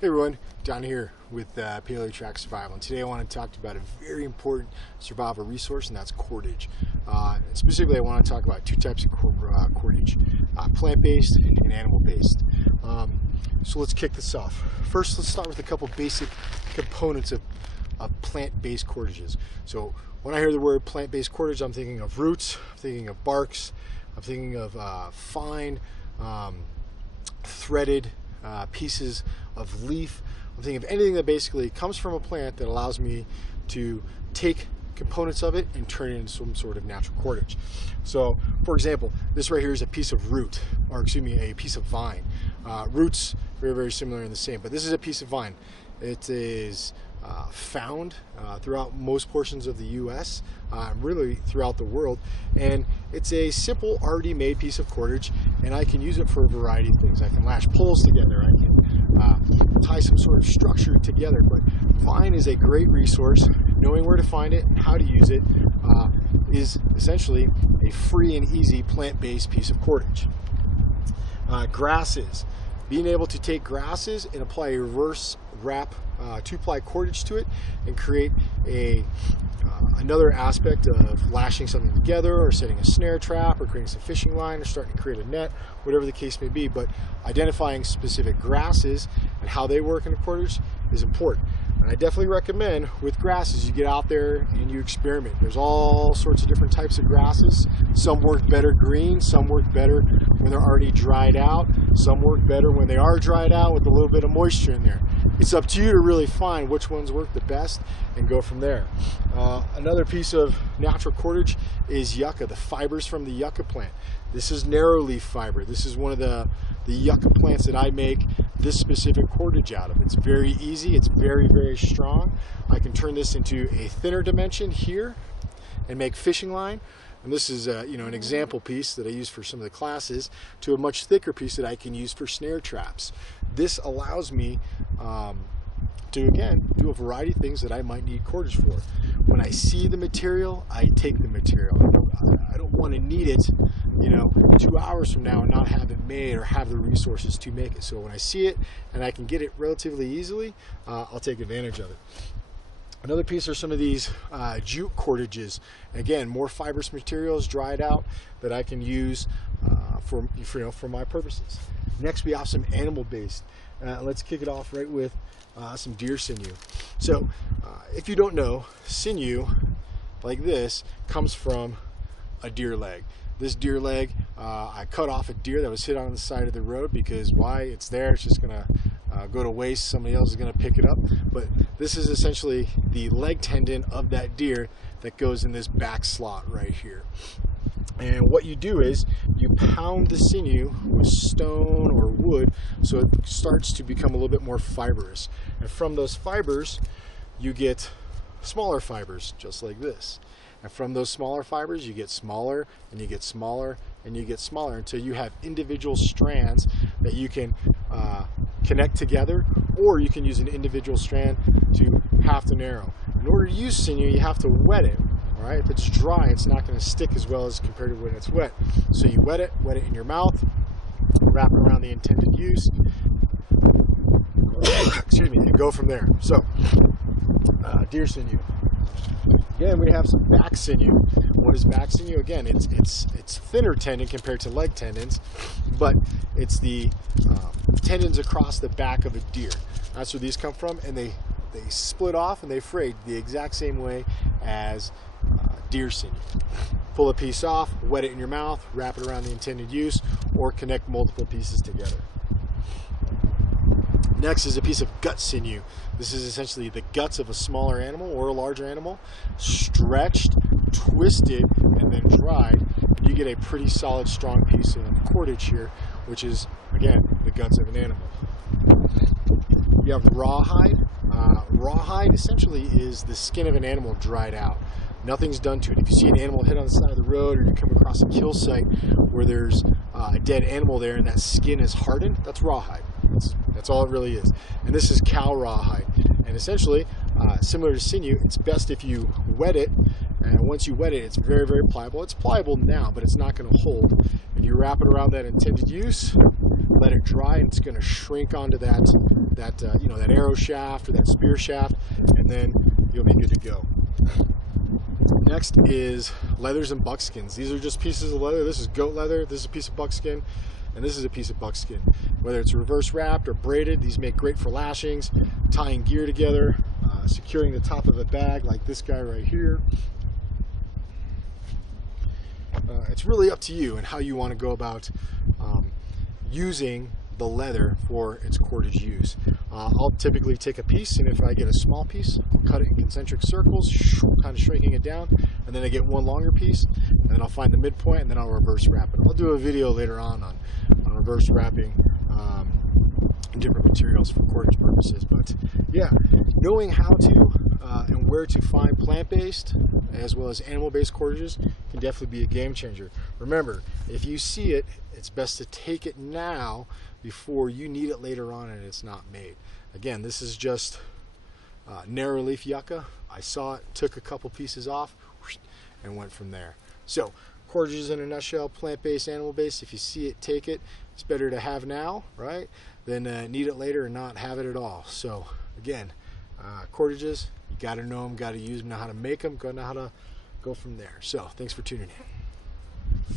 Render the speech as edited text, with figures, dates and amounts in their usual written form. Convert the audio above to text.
Hey everyone, Don here with Paleo Track Survival, and today I want to talk about a very important survival resource, and that's cordage. Specifically, I want to talk about two types of cordage, plant-based and animal-based. So let's kick this off. First, let's start with a couple basic components of plant-based cordages. So when I hear the word plant-based cordage, I'm thinking of roots, I'm thinking of barks, I'm thinking of fine, threaded pieces of leaf. I'm thinking of anything that basically comes from a plant that allows me to take components of it and turn it into some sort of natural cordage. So, for example, this right here is a piece of root, or excuse me, a piece of vine. Roots, very similar and the same, but this is a piece of vine. It is found throughout most portions of the U.S., really throughout the world, and it's a simple already made piece of cordage, and I can use it for a variety of things. I can lash poles together, I can tie some sort of structure together, but vine is a great resource. Knowing where to find it and how to use it is essentially a free and easy plant-based piece of cordage. Grasses. Being able to take grasses and apply a reverse wrap two-ply cordage to it and create another aspect of lashing something together or setting a snare trap or creating some fishing line or starting to create a net, whatever the case may be. But identifying specific grasses and how they work in a cordage is important. And I definitely recommend with grasses you get out there and you experiment. There's all sorts of different types of grasses. Some work better green, some work better when they're already dried out, some work better when they are dried out with a little bit of moisture in there. It's up to you to really find which ones work the best and go from there. Another piece of natural cordage is yucca, the fibers from the yucca plant. This is narrow leaf fiber. This is one of the yucca plants that I make this specific cordage out of. It's very easy, it's very strong. I can turn this into a thinner dimension here and make fishing line. And this is an example piece that I use for some of the classes, to a much thicker piece that I can use for snare traps. This allows me to, again, do a variety of things that I might need cordage for. When I see the material, I take the material. I don't want to need it 2 hours from now and not have it made or have the resources to make it. So when I see it and I can get it relatively easily, I'll take advantage of it. Another piece are some of these jute cordages. Again, more fibrous materials dried out that I can use for my purposes. Next, we have some animal-based. Let's kick it off right with some deer sinew. So, if you don't know, sinew, like this, comes from a deer leg. This deer leg, I cut off a deer that was hit on the side of the road because why? It's there, it's just gonna go to waste, somebody else is gonna pick it up. But this is essentially the leg tendon of that deer that goes in this back slot right here. And what you do is you pound the sinew with stone or wood so it starts to become a little bit more fibrous. And from those fibers, you get smaller fibers, just like this. And from those smaller fibers, you get smaller, and you get smaller, and you get smaller until you have individual strands that you can connect together, or you can use an individual strand to half the narrow. In order to use sinew, you have to wet it. All right, if it's dry, it's not going to stick as well as compared to when it's wet. So you wet it in your mouth, wrap it around the intended use, excuse me, and go from there. So, deer sinew. Again, we have some back sinew. What is back sinew? Again, it's thinner tendon compared to leg tendons, but it's the tendons across the back of a deer. That's where these come from, and they split off and they frayed the exact same way as deer sinew. Pull a piece off, wet it in your mouth, wrap it around the intended use, or connect multiple pieces together. Next is a piece of gut sinew. This is essentially the guts of a smaller animal or a larger animal, stretched, twisted, and then dried. You get a pretty solid, strong piece of cordage here, which is, again, the guts of an animal. You have rawhide. Rawhide essentially is the skin of an animal dried out. Nothing's done to it. If you see an animal hit on the side of the road, or you come across a kill site where there's a dead animal there and that skin is hardened, that's rawhide. That's all it really is. And this is cow rawhide. And essentially, similar to sinew, it's best if you wet it. And once you wet it, it's very pliable. It's pliable now, but it's not going to hold. And you wrap it around that intended use, let it dry, and it's going to shrink onto that that that arrow shaft or that spear shaft, and then you'll be good to go. Next is leathers and buckskins. These are just pieces of leather. This is goat leather, this is a piece of buckskin, and this is a piece of buckskin. Whether it's reverse wrapped or braided, these make great for lashings, tying gear together, securing the top of a bag like this guy right here. It's really up to you and how you want to go about using the leather for its cordage use. I'll typically take a piece, and if I get a small piece, I'll cut it in concentric circles, kind of shrinking it down, and then I get one longer piece, and then I'll find the midpoint, and then I'll reverse wrap it. I'll do a video later on reverse wrapping different materials for cordage purposes. But yeah, knowing how to and where to find plant-based as well as animal-based cordages can definitely be a game changer. Remember, if you see it, it's best to take it now before you need it later on and it's not made. Again, this is just narrow leaf yucca. I saw it, took a couple pieces off, and went from there. So, cordages in a nutshell: plant-based, animal-based. If you see it, take it. It's better to have now, right, than need it later and not have it at all. So, again, cordages, you got to know them, got to use them, know how to make them, know how to go from there. So, thanks for tuning in.